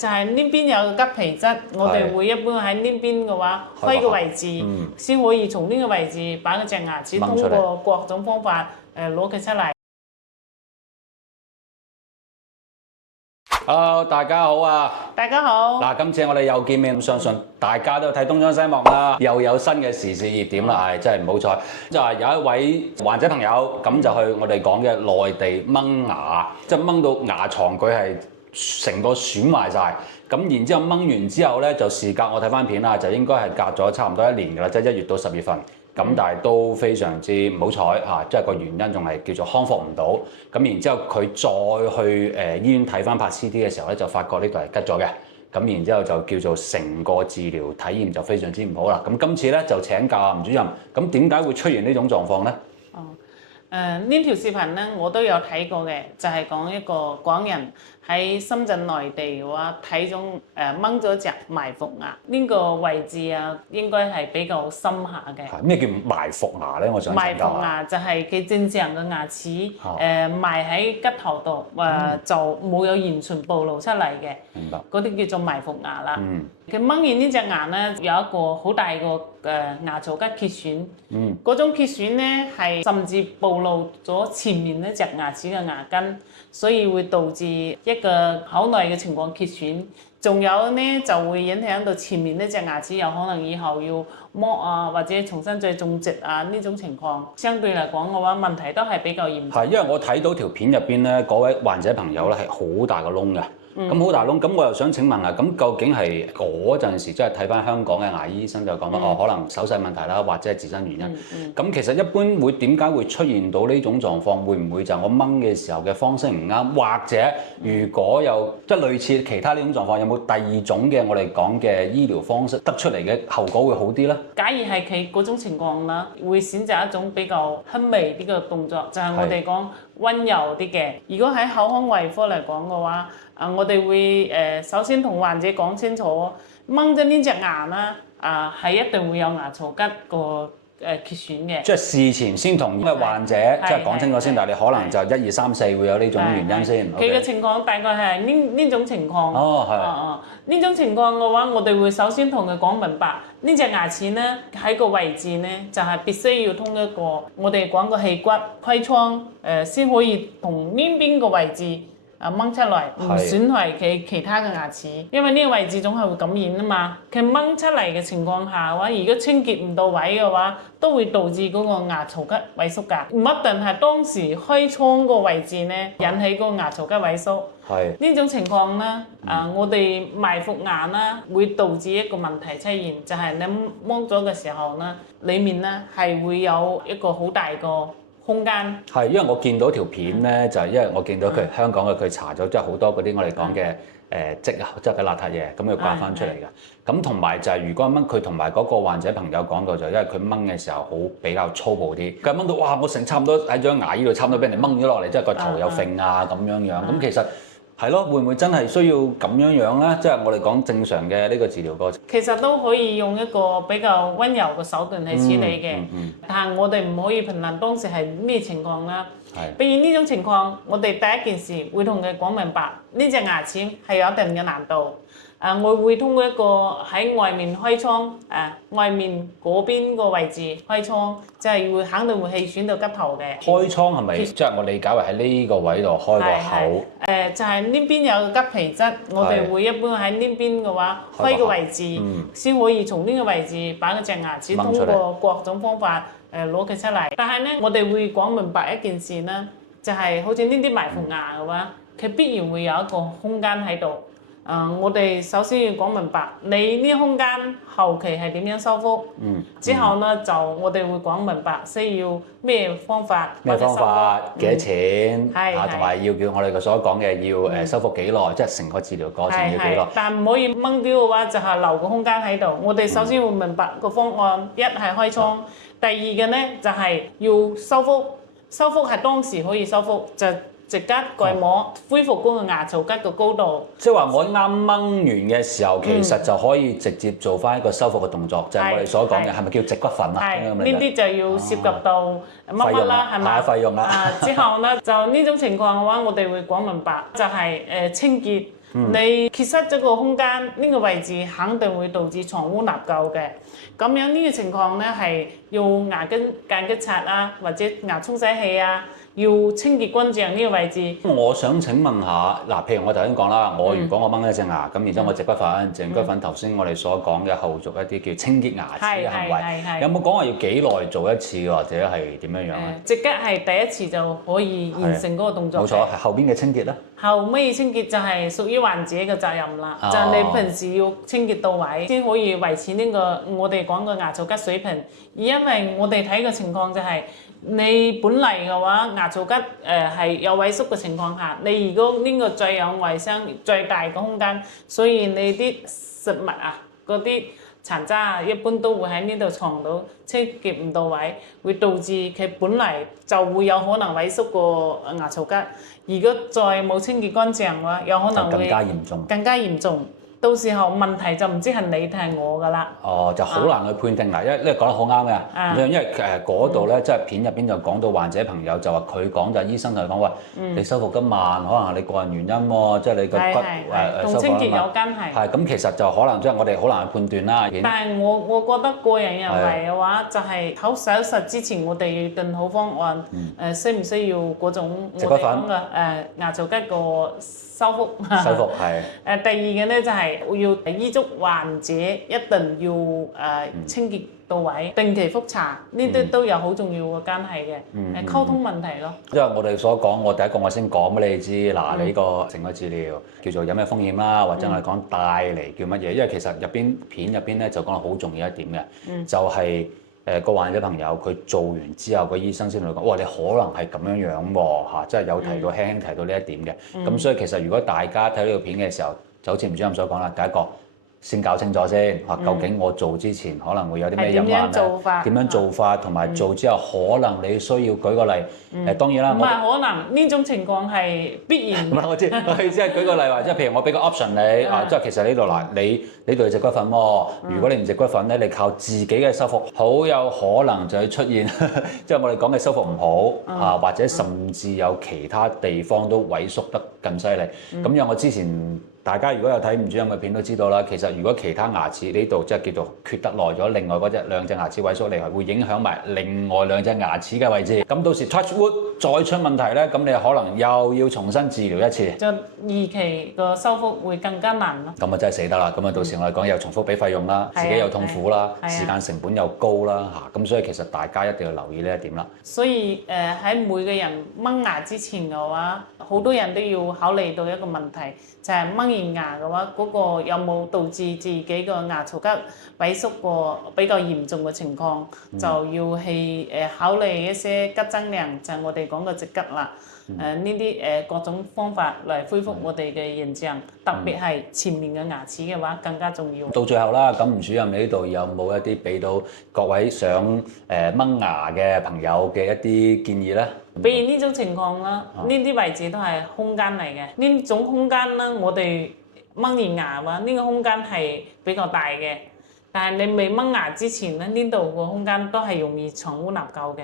就係呢邊有個吉皮質，我哋會一般喺呢邊嘅話開個位置，先可以從呢個位置把嗰隻牙齒通過各種方法攞佢出嚟。Hello， 大家好啊！大家好。嗱，今次我哋又見面，相信大家都睇東張西望啦，又有新嘅時事熱點啦，係真係唔好彩，就係有一位患者朋友咁就去我哋講嘅內地掹牙，即係掹到牙床佢係成個損壞晒。咁然之後掹完之後咧，就事隔我睇翻片啦，就應該係隔咗差唔多1年㗎啦，即係1月到10月份。咁但係都非常之唔好彩嚇，即係個原因仲係叫做康復唔到。咁然之後佢再去醫院睇翻拍 CT 嘅時候咧，就發覺呢度係吉咗嘅。咁然之後就叫做成個治療體驗就非常之唔好啦。咁今次咧就請教吳主任，咁點解會出現呢種狀況咧？呢條視頻咧我都有睇過嘅，就係講一個港人喺深圳內地嘅話睇中掹咗隻埋伏牙，呢個位置啊應該係比較深下嘅。咩叫埋伏牙咧？我想埋伏牙就係佢正常嘅牙齒埋喺吉頭度，就冇有完全暴露出嚟嘅。明白。嗰啲叫做埋伏牙啦。佢掹完呢隻牙咧，有一個好大個牙槽骨缺損。嗰種缺損咧係甚至暴露咗前面一隻牙齒嘅牙根，所以會導致一個口內嘅情況缺損。仲有咧就會影響到前面呢隻牙齒，有可能以後要剝啊，或者重新再種植啊呢種情況。相對嚟講嘅話，問題都係比較嚴重。係，因為我睇到條片入邊咧，嗰位患者朋友咧係好大個窿嘅。咁好大窿，咁我又想請問下，咁究竟係嗰陣時即係睇翻香港嘅牙醫生就講得可能手勢問題啦，或者係自身原因。咁其實一般會點解會出現到呢種狀況？會唔會就我掹嘅時候嘅方式唔啱？或者如果有即係類似其他呢種狀況，有冇第二種嘅我哋講嘅醫療方式得出嚟嘅後果會好啲咧？假如係佢嗰種情況啦，會選擇一種比較輕微啲嘅動作，就係我哋講溫柔啲嘅。如果喺口腔胃科嚟講嘅話，我哋會首先同患者講清楚，掹咗呢隻牙啦，係一定會有牙槽骨個缺損嘅。即係事前先同患者即係講清楚先，但係你可能就1、2、3、4會有呢種原因先。佢嘅情況大概係呢種情況。呢種情況嘅話，我哋會首先同佢講明白，呢隻牙齒咧喺個位置咧就係必須要通一個我哋講個氣骨開窗，先可以同呢邊個位置掹出嚟，唔損害佢其他嘅牙齒，因為呢個位置總係會感染啊嘛。佢掹出嚟嘅情況下嘅話，如果清潔唔到位嘅話，都會導致嗰個牙槽骨萎縮㗎。唔一定係當時開窗個位置咧引起個牙槽骨萎縮。呢種情況咧，我哋埋伏牙啦，會導致一個問題出現，就係你掹咗嘅時候咧，裡面咧係會有一個好大個空間。係，因為我見到條片咧，就係因為我見到佢香港嘅佢查咗，即係好多嗰啲我哋講嘅積啊，即係嘅邋遢嘢，咁佢刮翻出嚟嘅。咁同埋就係如果掹佢同埋嗰個患者朋友講過，就因為佢掹嘅時候好比較粗暴啲，佢掹到哇，我成差唔多喺張牙依度差唔多俾人哋掹咗落嚟，即係個頭又揈啊咁樣樣。咁其實係咯，會唔會真係需要咁樣樣咧？即係我哋講正常嘅呢個治療過程，其實都可以用一個比較溫柔嘅手段去處理嘅。但係我哋唔可以評論當時係咩情況啦。比如呢種情況，我哋第一件事會同佢講明白，呢隻牙齒係有一定嘅難度。我會通過一個喺外面開窗，外面嗰邊個位置開窗，即係肯定會氣損到吉頭嘅。開窗係咪即係我理解為喺呢個位度開個口？就係呢邊有個吉皮質，我哋會一般喺呢邊嘅話開個位置，先可以從呢個位置把嗰隻牙齒通過各種方法攞佢出嚟。但係咧，我哋會講明白一件事啦，就係好似呢啲埋伏牙嘅話，佢必然會有一個空間喺度。我哋首先要講明白，你呢空間後期係點樣修復？之後咧就我哋會講明白需要咩方法，幾多錢，同埋要叫我哋所講嘅要修復幾耐，即係成個治療過程要幾耐。但唔可以掹掉嘅話，就係留個空間喺度。我哋首先會明白個方案，一係開窗，第二嘅咧就係要修復。修復係當時可以修復，就直接蓋膜，恢復嗰個牙槽骨嘅高度。即係話我啱掹完嘅時候，其實就可以直接做翻一個修復嘅動作，就係我哋所講嘅係咪叫植骨粉啊？呢啲就要涉及到乜乜啦，係咪？費用啦。之後咧就呢種情況嘅話，我哋會講明白，就係清潔你缺失咗個空間，呢個位置肯定會導致藏污納垢嘅。咁樣呢個情況咧係要牙根間吉刷啊，或者牙沖洗器啊，要清潔乾淨呢個位置。我想請問下，嗱，譬如我頭先講啦，我如果我掹一隻牙，咁然之後我植骨粉，植完骨粉頭先我哋所講嘅後續一啲叫清潔牙齒嘅行為，有冇講話要幾耐做一次或者係點樣樣咧？植骨係第一次就可以完成嗰個動作。冇錯，係後邊嘅清潔咧。後尾清潔就係屬於患者嘅責任啦，就係你平時要清潔到位，先可以維持呢個我哋講嘅牙槽吉水平。而因為我哋睇嘅情況就係，你本嚟嘅話牙槽吉係有萎縮嘅情況下，你如果呢個最有衞生、最大嘅空間，所以你啲食物啊嗰啲殘渣啊，一般都會喺呢度藏到，清潔唔到位，會導致佢本嚟就會有可能萎縮個牙槽吉。如果再冇清潔乾淨嘅話，有可能會更加嚴重。到時候問題就唔知係你定係我㗎啦。哦，就好難去判定啦，因為講得好啱嘅。因為嗰度咧，即係片入邊就講到患者朋友就話佢講就醫生同佢講話，你修復得慢，可能係你個人原因喎，即係你個骨同清潔有關係。係咁，其實就可能即係我哋好難去判斷啦。但係我覺得個人認為嘅話，就係喺手術之前，我哋要定好方案。需唔需要嗰種我哋講嘅牙槽吉個修復？修復係。第二嘅咧就係要醫囑患者一定要清潔到位，定期覆查，呢啲都有好重要嘅關係嘅。溝通問題咯。因為我哋所講，我第一個我先講俾你知，嗱，你呢個成個治療叫做有咩風險啦，或者我哋講帶嚟叫乜嘢？因為其實片入邊咧就講到好重要一點嘅，就係個患者朋友佢做完之後，個醫生先同佢講，哇，你可能係咁樣樣喎嚇，即係有提到輕提到呢一點嘅。咁所以其實如果大家睇呢個片嘅時候，就好似吳主任所講啦，第一個先搞清楚先，究竟我做之前可能會有啲咩隱患咧？點樣做法，同埋做之後可能你需要舉個例。當然啦，唔係可能呢種情況係必然。唔係我知，我意思係舉個例話，即係譬如我俾個 option 你即係其實呢度嗱，你度要植骨粉喎。如果你唔植骨粉咧，你靠自己嘅修復，好有可能就會出現即係我哋講嘅修復唔好或者甚至有其他地方都萎縮得更犀利。咁因為我之前。大家如果有睇吳主任嘅片都知道啦，其實如果其他牙齒呢度即係叫做缺得耐咗，另外嗰兩隻牙齒萎縮嚟，係會影響埋另外兩隻牙齒嘅位置。咁到時 touch wood 再出問題咧，咁你可能又要重新治療一次。就二期個修復會更加難咯。咁啊真係死得啦！咁啊到時我哋講又重複俾費用啦，自己又痛苦啦，時間成本又高啦嚇。咁所以其實大家一定要留意呢一點啦。所以喺每個人掹牙之前嘅話，好多人都要考慮到一個問題，就係掹完牙嘅話，嗰個有冇導致自己個牙槽吉萎縮個比較嚴重嘅情況，就要去考慮一些吉增量，就係我哋講嘅植吉啦。呢啲各種方法嚟恢復我哋嘅形象，特別係前面嘅牙齒嘅話更加重要。到最後啦，咁吳主任你呢度有冇一啲俾到各位想掹牙嘅朋友嘅一啲建議咧？比如呢種情況啦，呢啲位置都係空間嚟嘅，呢種空間啦，我哋掹完牙嘅話，呢個空間係比較大嘅，但係你未掹牙之前咧，呢度個空間都係容易藏污納垢嘅。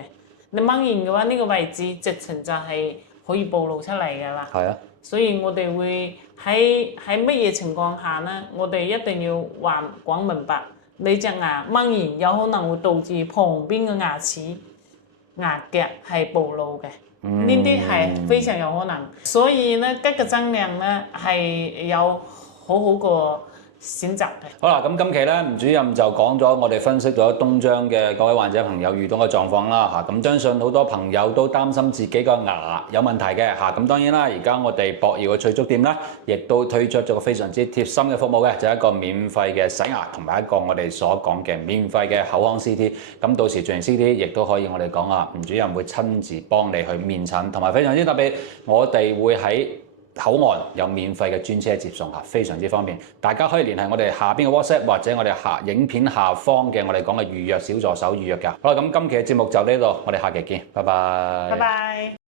你掹完嘅話，呢個位置直情就係可以暴露出嚟㗎啦。係啊，所以我哋會喺乜嘢情況下咧，我哋一定要話講明白，你隻牙掹完有可能會導致旁邊嘅牙齒牙夾係暴露嘅，呢啲係非常有可能。所以咧，吉嘅增量咧係有好個選擇嘅。好啦，咁今期咧，吳主任就講咗我哋分析咗東張嘅各位患者朋友遇到嘅狀況啦嚇。咁相信好多朋友都擔心自己個牙有問題嘅嚇。咁當然啦，而家我哋博耀嘅翠竹店咧，亦都推出咗個非常之貼心嘅服務嘅，就係一個免費嘅洗牙同埋一個我哋所講嘅免費嘅口腔 CT。咁到時做完 CT，亦都可以我哋講啊，吳主任會親自幫你去面診，同埋非常之特別，我哋會喺口岸有免費嘅專車接送嚇，非常之方便。大家可以聯繫我哋下邊嘅 WhatsApp 或者我哋影片下方嘅我哋講嘅預約小助手預約㗎。好啦，咁今期嘅節目就呢度，我哋下期見，拜拜。拜拜。